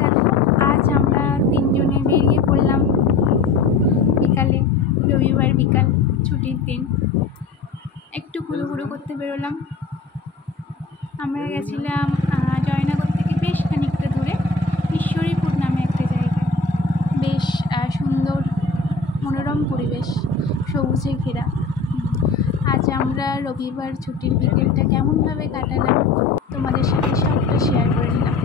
দেখো আজ আমরা তিনজনে বেরিয়ে পড়লাম বিকালে, রবিবার বিকাল, ছুটির দিন। একটু ঘুরু করতে বেরোলাম। আমরা গেছিলাম জয়নগর থেকে বেশ খানিকটা দূরে ঈশ্বরীপুর নামে একটা জায়গায়। বেশ সুন্দর মনোরম পরিবেশ, সবুজে ঘেরা। আজ আমরা রবিবার ছুটির বিকেলটা কেমনভাবে কাটালাম তোমাদের সাথে সবটা শেয়ার করে নিলাম।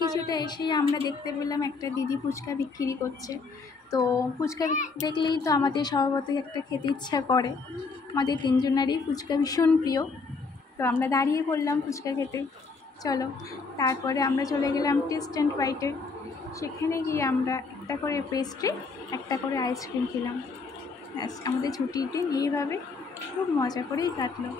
কিছুটা এসেই আমরা দেখতে পেলাম একটা দিদি ফুচকা বিক্রি করছে। তো ফুচকা দেখলেই তো আমাদের স্বভাবতই একটা খেতে ইচ্ছা করে। আমাদের তিনজনেরই ফুচকা ভীষণ প্রিয়। তো আমরা দাঁড়িয়ে পড়লাম ফুচকা খেতে। চলো, তারপরে আমরা চলে গেলাম টেস্ট অ্যান্ড বাইটে। সেখানে গিয়ে আমরা একটা করে পেস্ট্রি, একটা করে আইসক্রিম খেলাম। আমাদের ছুটির দিন এইভাবে খুব মজা করেই কাটলো।